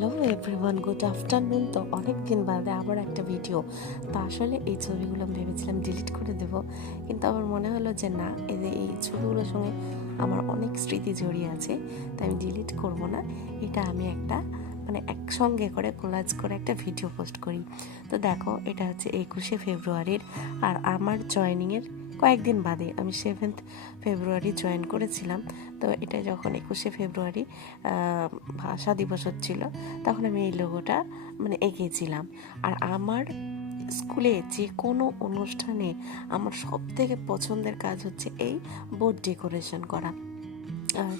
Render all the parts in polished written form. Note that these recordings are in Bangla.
Hello everyone, good afternoon. তো অনেক দিন বাদে আবার একটা ভিডিও। তো আসলে এই ছবিগুলো আমি ভেবেছিলাম ডিলিট করে দেব, কিন্তু আমার মনে হলো যে না, এই ছবিগুলোর সঙ্গে আমার অনেক স্মৃতি জড়িয়ে আছে, তাই আমি ডিলিট করব না। এটা আমি একটা একসঙ্গে করে কোলাজ করে একটা ভিডিও পোস্ট করি। তো দেখো, এটা হচ্ছে 21শে ফেব্রুয়ারির, আর আমার জয়েনিংয়ের কয়েকদিন বাদে আমি 7th ফেব্রুয়ারি জয়েন করেছিলাম। তো এটা যখন 21শে ফেব্রুয়ারি ভাষা দিবস হচ্ছিল, তখন আমি এই লোগোটা এঁকেছিলাম। আর আমার স্কুলে যে কোনো অনুষ্ঠানে আমার সব থেকে পছন্দের কাজ হচ্ছে এই বোর্ড ডেকোরেশন করা। আর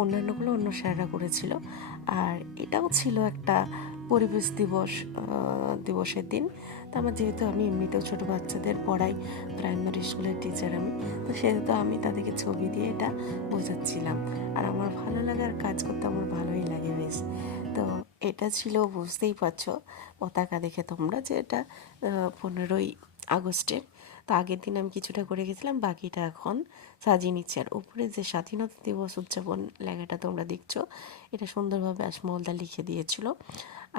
অন্যান্যগুলো অন্য স্যাররা করেছিল। আর এটাও ছিল একটা পরিবেশ দিবসের দিন। তো আমার যেহেতু আমি এমনিতেও ছোটো বাচ্চাদের পড়াই, প্রাইমারি স্কুলের টিচার আমি, তো সেহেতু আমি তাদেরকে ছবি দিয়ে এটা বোঝাচ্ছিলাম। আর আমার ভালো লাগার কাজ করতে আমার ভালোই লাগে বেশ। তো এটা ছিল, বুঝতেই পারছো পতাকা দেখে তোমরা, যে এটা 15ই আগস্টের। তো আগের দিন আমি কিছুটা করে গেছিলাম, বাকিটা এখন সাজিয়ে নিচ্ছি। আর উপরে যে স্বাধীনতা দিবস উদযাপন লেখাটা তোমরা দেখছো, এটা সুন্দরভাবে আসমলদা লিখে দিয়েছিল।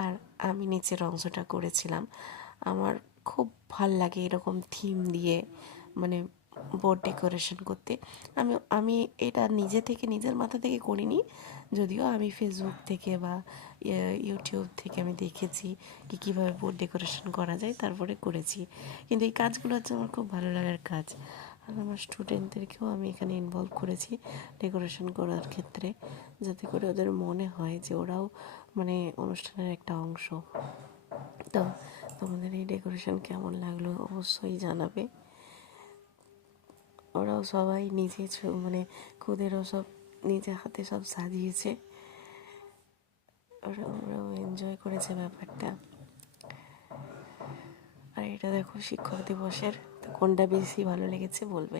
আর আমি নিচের অংশটা করেছিলাম। আমার খুব ভাল লাগে এরকম থিম দিয়ে বোর্ড ডেকোরেশন করতে। আমি এটা নিজের মাথা থেকে করিনি, যদিও আমি ফেসবুক থেকে বা ইউটিউব থেকে আমি দেখেছি কীভাবে বোর্ড ডেকোরেশন করা যায়, তারপরে করেছি। কিন্তু এই কাজগুলো হচ্ছে আমার খুব ভালো লাগার কাজ। আর আমার স্টুডেন্টদেরকেও আমি এখানে ইনভলভ করেছি ডেকোরেশন করার ক্ষেত্রে, যাতে করে ওদের মনে হয় যে ওরাও অনুষ্ঠানের একটা অংশ। তো তোমাদের এই ডেকোরেশন কেমন লাগলো অবশ্যই জানাবে। ওরাও সবাই নিজে খুদেরও সব নিজে হাতে সব সাজিয়েছে, ওরাও এনজয় করেছে ব্যাপারটা। আর এটা দেখো শিক্ষক দিবসের, তো কোনটা বেশি ভালো লেগেছে বলবে।